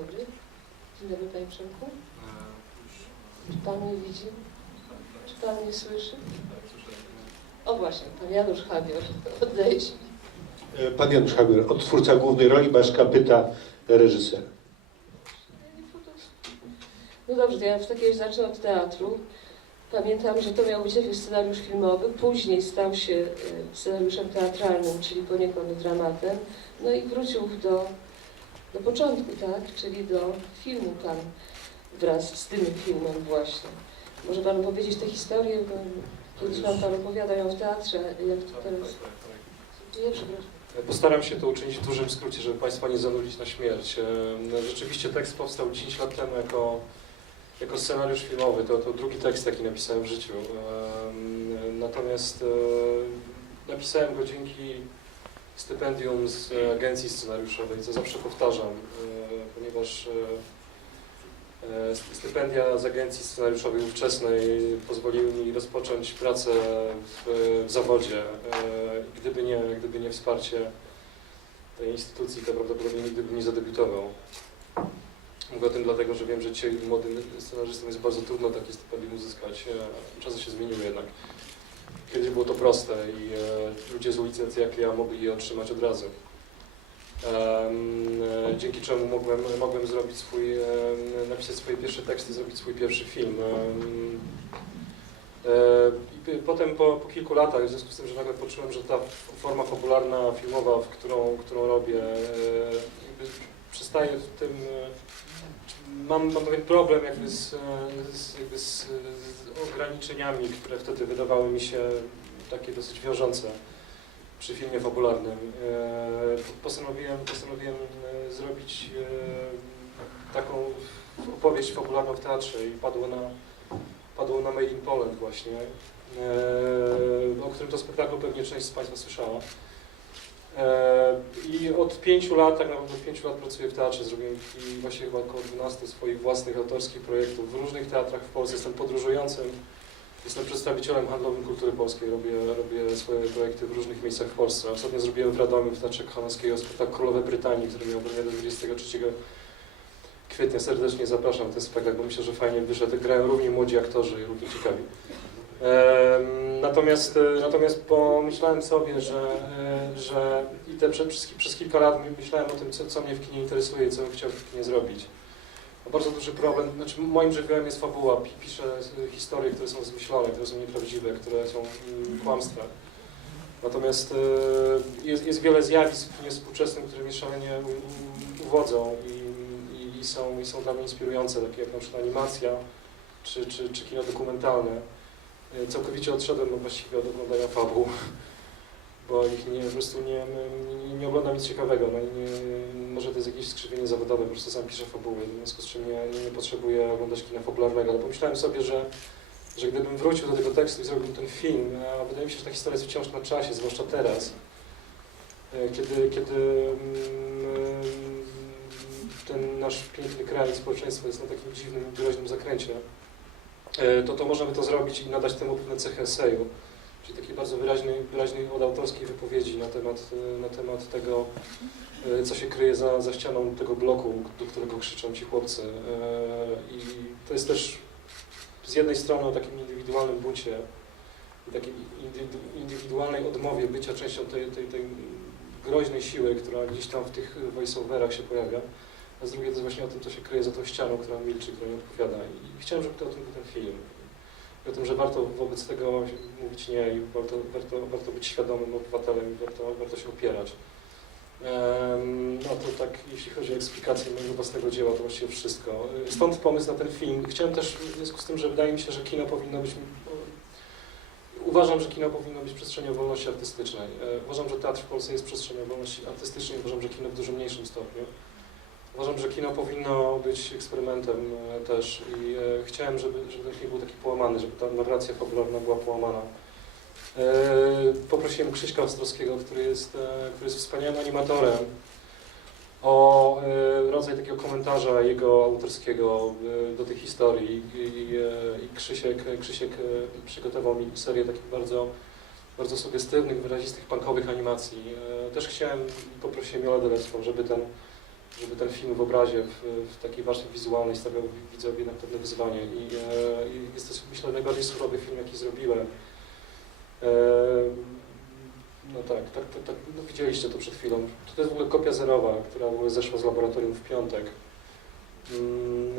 dobry. Dzień dobry Panie Przemku. Czy Pan mnie widzi? Czy Pan mnie słyszy? O właśnie, Pan Janusz Habior. E, Pan Janusz Habier, odtwórca głównej roli, Baszka pyta reżyser. No dobrze, to ja w takim razie zacznę od teatru. Pamiętam, że to miał być najpierw scenariusz filmowy, później stał się e, scenariuszem teatralnym, czyli poniekąd dramatem. No i wrócił do, do początku, tak? Czyli do filmu Pan wraz z tym filmem właśnie. Może Pan powiedzieć tę historię, bo kiedyś Pan Pan opowiadał ją w teatrze, jak to Tak, teraz... tak, tak, tak. Nie, przepraszam. Postaram się to uczynić w dużym skrócie, żeby Państwa nie zanudzić na śmierć. E, Rzeczywiście tekst powstał 10 lat temu jako, jako scenariusz filmowy. To, to drugi tekst, jaki napisałem w życiu. E, Natomiast e, napisałem go dzięki stypendium z agencji scenariuszowej, co zawsze powtarzam, e, ponieważ e, e, stypendia z agencji scenariuszowej ówczesnej pozwoliły mi rozpocząć pracę w, w zawodzie. E, Gdyby nie, gdyby nie wsparcie tej instytucji, to prawdopodobnie nigdy bym nie zadebiutował. Mówię o tym dlatego, że wiem, że dzisiaj młodym scenarzystom jest bardzo trudno takie stypendium uzyskać. E, Czasy się zmieniły jednak. Kiedyś było to proste i e, ludzie z ulicy, jak ja, mogli je otrzymać od razu. E, Dzięki czemu mogłem, mogłem zrobić swój, em, napisać swoje pierwsze teksty, zrobić swój pierwszy film. E, I potem po, po kilku latach, w związku z tym, że nagle poczułem, że ta forma fabularna, filmowa, w którą, którą robię, e, przestaje w tym... Mam, mam pewien problem jakby z, z, jakby z, z ograniczeniami, które wtedy wydawały mi się takie dosyć wiążące przy filmie fabularnym. E, Postanowiłem, postanowiłem e, zrobić e, taką opowieść fabularną w teatrze i padło na, padło na Made in Poland właśnie, o którym to spektaklu pewnie część z Państwa słyszała. E, I od pięciu lat, tak naprawdę od pięciu lat pracuję w teatrze, zrobiłem właśnie chyba około 12 swoich własnych autorskich projektów w różnych teatrach w Polsce. Jestem podróżującym, jestem przedstawicielem handlowym kultury polskiej, robię, robię swoje projekty w różnych miejscach w Polsce. Ostatnio zrobiłem w Radomiu w Teatrze Kochanowskiego spektakl Królowe Brytanii, który miał premierę 23 kwietnia. Serdecznie zapraszam na ten spektakl, bo myślę, że fajnie wyszedł. Grają równie młodzi aktorzy i równie ciekawi. Natomiast, e, natomiast pomyślałem sobie, że, e, że i te przez, przez- kilka lat myślałem o tym, co, co mnie w kinie interesuje, co bym chciał w kinie zrobić. Bardzo duży problem, znaczy moim żywiołem jest fabuła, Pi- piszę e, historie, które są zmyślone, które są nieprawdziwe, które są mm, kłamstwem. Natomiast jest, jest wiele zjawisk w kinie współczesnym, które mnie szalenie uwodzą i, i, i, są, i są dla mnie inspirujące, takie jak na przykład animacja czy, czy, czy kino dokumentalne. E, Całkowicie odszedłem właściwie od oglądania fabuł, bo ich nie, po prostu nie, nie, nie oglądam nic ciekawego. No i nie, może to jest jakieś skrzywienie zawodowe, po prostu sam piszę fabuły, w związku z czym nie, nie potrzebuję oglądać kina fabularnego, ale pomyślałem sobie, że, że gdybym wrócił do tego tekstu i zrobił ten film, a wydaje mi się, że ta historia jest wciąż na czasie, zwłaszcza teraz, e, kiedy, kiedy mm, ten nasz piękny kraj społeczeństwo jest na takim dziwnym, groźnym zakręcie, to, to możemy to zrobić i nadać temu pewne cechy eseju, czyli takiej bardzo wyraźnej, wyraźnej od autorskiej wypowiedzi na temat, e, na temat tego, e, co się kryje za, za ścianą tego bloku, do którego krzyczą ci chłopcy. E, I to jest też z jednej strony o takim indywidualnym buncie i takiej indy- indywidualnej odmowie bycia częścią tej, tej, tej groźnej siły, która gdzieś tam w tych voiceoverach się pojawia, a z drugiej to jest właśnie o tym, co się kryje za tą ścianą, która milczy, która nie odpowiada. I chciałem, żeby to o tym był ten film. I o tym, że warto wobec tego mówić nie i warto, warto, warto być świadomym obywatelem i warto, warto się opierać. No to tak, jeśli chodzi o eksplikację mojego własnego dzieła, to właściwie wszystko. Stąd pomysł na ten film. Chciałem też, w związku z tym, że wydaje mi się, że kino powinno być... Uważam, że kino powinno być przestrzenią wolności artystycznej. E, Uważam, że teatr w Polsce jest przestrzenią wolności artystycznej. Uważam, że kino w dużo mniejszym stopniu. Uważam, że kino powinno być eksperymentem e, też i e, chciałem, żeby, żeby ten film był taki połamany, żeby ta narracja fabularna była połamana. E, Poprosiłem Krzyśka Ostrowskiego, który jest, który jest wspaniałym animatorem, o rodzaj takiego komentarza jego autorskiego do tej historii i, Krzysiek, Krzysiek przygotował mi serię takich bardzo, bardzo sugestywnych, wyrazistych, punkowych animacji. Też chciałem, poprosiłem Jolę Delecką, żeby ten żeby ten film w obrazie, w, w takiej warstwie wizualnej stawiał widzowi jednak pewne wyzwanie. I, e, jest to, myślę, najbardziej surowy film, jaki zrobiłem. E, no tak, tak, tak, tak no widzieliście to przed chwilą. To jest w ogóle kopia zerowa, która w ogóle zeszła z laboratorium w piątek. Mm,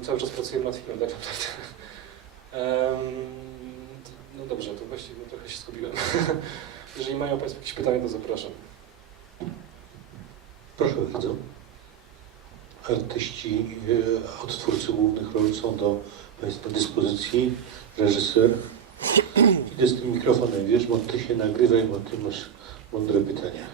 e, cały czas pracujemy nad filmem, tak naprawdę. Em, no dobrze, to właściwie trochę się zgubiłem. Jeżeli mają Państwo jakieś pytania, to zapraszam. Proszę bardzo. Artyści, e, odtwórcy głównych ról są do Państwa dyspozycji. Reżyser. Idę z tym mikrofonem, wiesz, bo Ty się nagrywaj, bo Ty masz mądre pytania.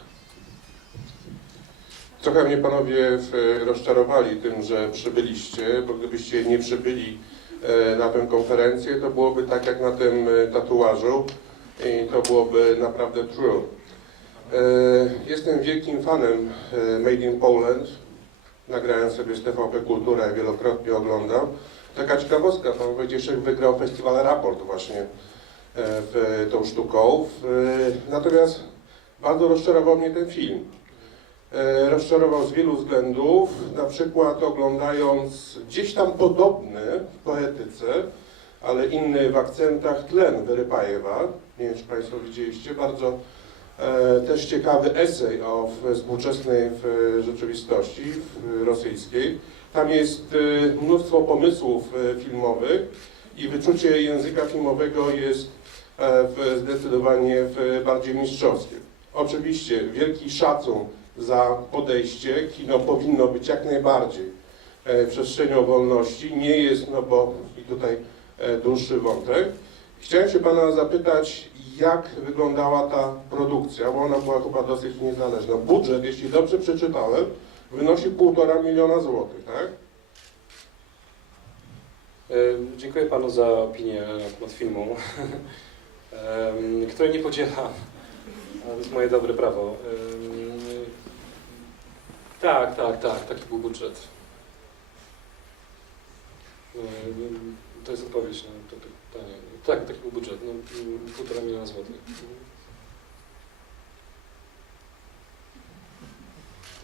Trochę mnie panowie rozczarowali tym, że przybyliście, bo gdybyście nie przybyli e, na tę konferencję, to byłoby tak jak na tym e, tatuażu i to byłoby naprawdę true. E, Jestem wielkim fanem e, Made in Poland. Nagrałem sobie z TVP Kultura i wielokrotnie oglądam. Taka ciekawostka, pan Wojcieszek wygrał festiwal Raport właśnie e, w tą sztuką. Natomiast bardzo rozczarował mnie ten film. Rozczarował z wielu względów, na przykład oglądając gdzieś tam podobny w poetyce, ale inny w akcentach tlen Wyrypajewa, nie wiem czy Państwo widzieliście, bardzo też ciekawy esej o współczesnej rzeczywistości rosyjskiej. Tam jest e, mnóstwo pomysłów e, filmowych i wyczucie języka filmowego jest e, zdecydowanie bardziej mistrzowskie. Oczywiście wielki szacun za podejście. Kino powinno być jak najbardziej e, przestrzenią wolności. Nie jest, no bo i tutaj e, dłuższy wątek. Chciałem się Pana zapytać, jak wyglądała ta produkcja, bo ona była chyba dosyć niezależna. Budżet, jeśli dobrze przeczytałem, wynosi półtora miliona złotych, tak? E, Dziękuję Panu za opinię na temat filmu, em, której nie podzielam. ale To jest moje dobre prawo. Em, Tak, tak, tak, taki był budżet. To jest odpowiedź na to pytanie. Tak, taki był budżet, no, mm, półtora miliona złotych.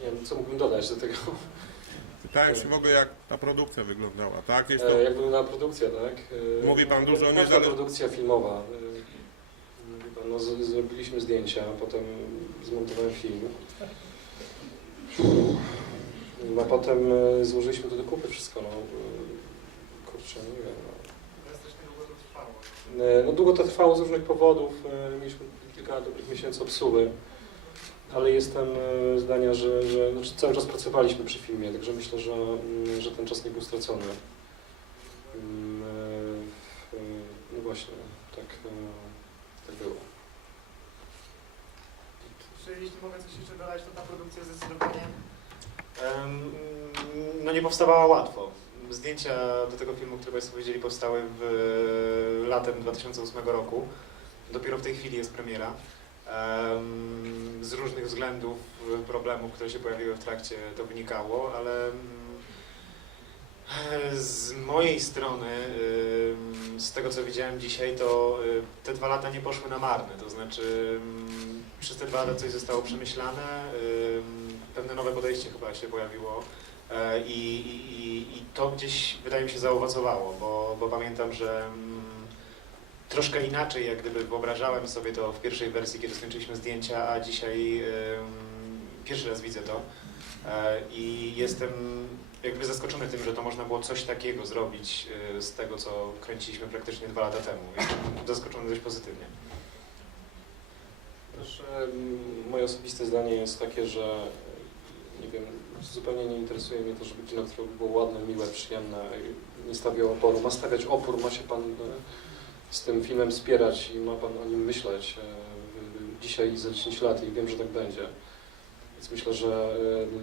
Nie wiem, co mógłbym dodać do tego. Pytałem się w ogóle, jak ta produkcja wyglądała, tak? Jest to... E, Jak wygląda produkcja, tak? E, Mówi pan dużo o Każda niezale- produkcja filmowa. e, Mówi pan, no, z, zrobiliśmy zdjęcia, potem zmontowałem film. A potem e, złożyliśmy to do kupy wszystko, no. e, Kurczę, nie wiem. No. E, No długo to trwało z różnych powodów. e, Mieliśmy kilka dobrych miesięcy obsługi. Ale jestem e, zdania, że, że znaczy cały czas pracowaliśmy przy filmie, także myślę, że, mm, że ten czas nie był stracony. Mm, No właśnie, tak, tak było. Czy jeśli mogę coś jeszcze dodać, to ta produkcja zdecydowanie No nie powstawała łatwo. Zdjęcia do tego filmu, które Państwo widzieli, powstały w latem 2008 roku. Dopiero w tej chwili jest premiera. Em, Z różnych względów, problemów, które się pojawiły w trakcie, to wynikało, ale mm, z mojej strony, z tego co widziałem dzisiaj, to y, te dwa lata nie poszły na marne. To znaczy, przez te dwa lata coś zostało przemyślane, pewne nowe podejście chyba się pojawiło. E, I, i, I to gdzieś wydaje mi się zaowocowało, bo, bo pamiętam, że mm, troszkę inaczej jak gdyby wyobrażałem sobie to w pierwszej wersji, kiedy skończyliśmy zdjęcia, a dzisiaj pierwszy raz widzę to. E, I jestem jakby zaskoczony tym, że to można było coś takiego zrobić y, z tego, co kręciliśmy praktycznie dwa lata temu. Jestem zaskoczony dość pozytywnie. Też moje osobiste zdanie jest takie, że e, wiem, zupełnie nie interesuje mnie to, żeby kino, które było ładne, miłe, przyjemne, i nie stawiało oporu. Ma stawiać opór, ma się Pan e, z tym filmem spierać i ma Pan o nim myśleć e, dzisiaj i za 10 lat i wiem, że tak będzie. Więc myślę, że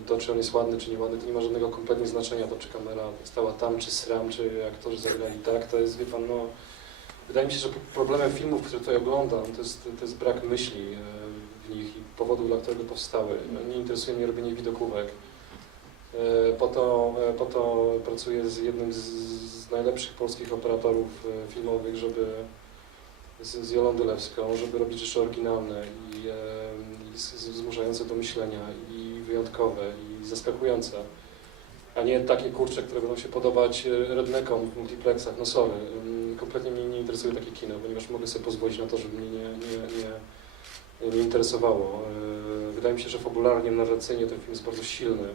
e, to, czy on jest ładny, czy nieładny, to nie ma żadnego kompletnie znaczenia, to czy kamera stała tam, czy sram, czy aktorzy zagrali tak, to jest, wie Pan, no... Wydaje mi się, że problemem filmów, które tutaj oglądam, to jest, to jest brak myśli w nich powodu, dla którego powstały. Nie interesuje mnie robienie widokówek. E, Po to, e, po to pracuję z jednym z, najlepszych polskich operatorów e, filmowych, żeby z, z Jolą Dylewską, żeby robić rzeczy oryginalne i, i zmuszające do myślenia i wyjątkowe i zaskakujące, a nie takie kurcze, które będą się podobać redneckom w multiplexach nosowych. Ym, Kompletnie mnie nie interesuje takie kino, ponieważ mogę sobie pozwolić na to, żeby mnie nie, nie, nie, nie interesowało. E, Wydaje mi się, że fabularnie, narracyjnie ten film jest bardzo silny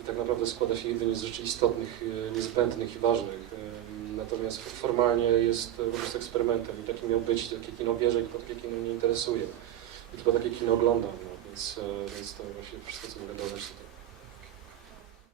i tak naprawdę składa się jedynie z rzeczy istotnych, e, niezbędnych i ważnych. E, Natomiast formalnie jest po prostu eksperymentem i taki miał być, takie kino wierzę i takie kino mnie interesuje. I tylko takie kino oglądam, no, więc, e, więc to właśnie wszystko, co mogę dodać. to